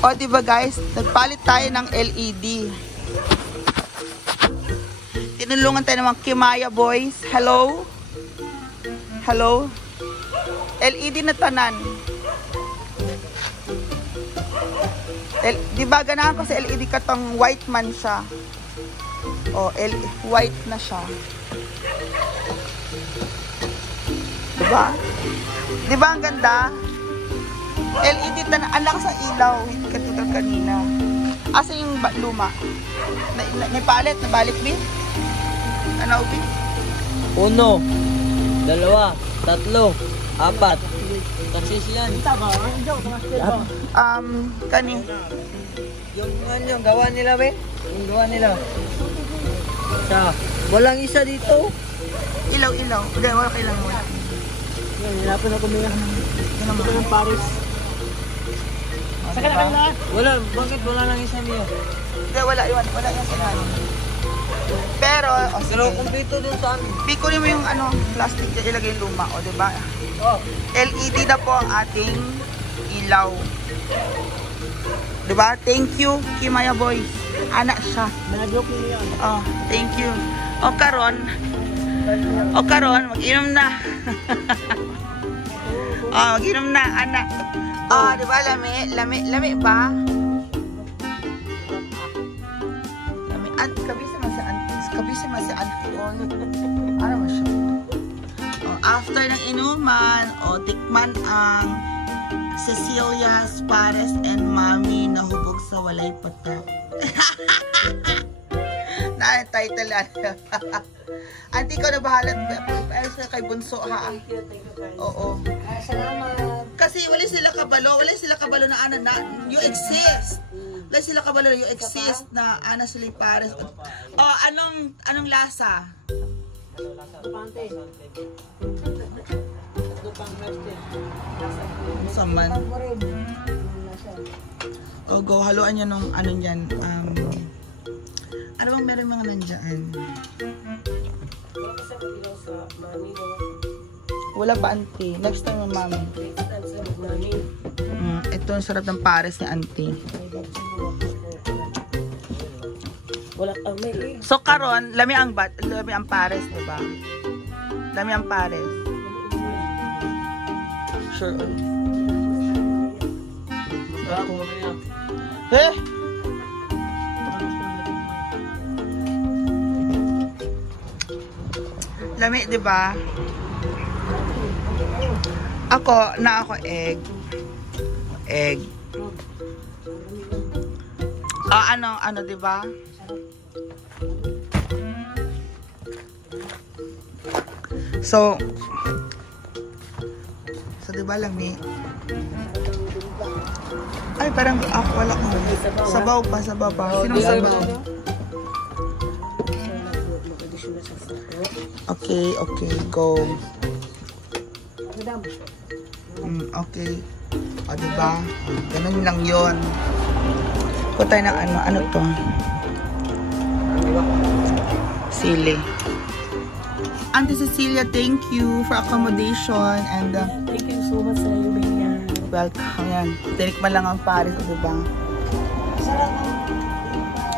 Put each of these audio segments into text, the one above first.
O, diba guys? Nagpalit tayo ng LED. Tinulungan tayo ng mga Kimaya boys. Hello? Hello? LED na tanan. Diba ganahan ko sa LED katong white man siya. O, white na siya. Diba? Diba ang ganda? LED tanan. Ang lakas ang ilaw. Hindi katulad kanina. Asa yung luma? Naipalit? Nabalik din? Ano, Ubi? 1, 2, 3, 4. Taksis yan. Kani. Yung gawa nila, be? Yung gawa nila. Walang isa dito. Ilaw. Hindi, wala kailangan mo. Yan, hirapan ako ng Paris. Saka na kayo lahat? Wala, bakit wala lang isa niyo? Hindi, wala yan sa ano. Pero kumpleto dun sa amin. pikunin mo yung plastic na ilagay yung luma, o diba? Oh. LED na po ang ating ilaw. Diba? Thank you, Kimaya boys. Anak siya. Nag-joke niyo yan. Oh, thank you. O karon, mag-inom na. Mag-inom na, anak. Diba, lami ba? At kabisa man si auntie on. Ano ba siya? After ng inuman, tikman ang Cecilia's Pares and Mommy nahubog sa walay patak. Na-title auntie ko na bahala. Ayos na kay Bunso ha. Oo. Salamat. Kasi wala sila kabalo na ana na you exist. Wala sila kabalo you exist na ana sila Pares. Anong lasa? Pante. Saman. Go, haluan nyo nung dyan. Ano bang meron mga nandyan? Wala pa, auntie. Next time yung mami. Ito ang sarap ng Pares ni auntie. So karon, lami ang Pares, diba? Lami ang Pares. Sure. Lami, diba? Ako egg. Ano, diba? So diba lami? Ay, parang wala ko. Sabaw pa. Sinong sabaw? Okay, go. Okay. Diba? Ganun lang yun. Kung tayo ng ano to? Sili. Auntie Cecilia, thank you for accommodation and Thank you so much sa iyo, Benya. welcome. Yan. Tinikman lang ang Paris, diba?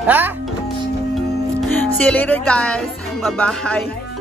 Ha? See you later, guys. Bye-bye.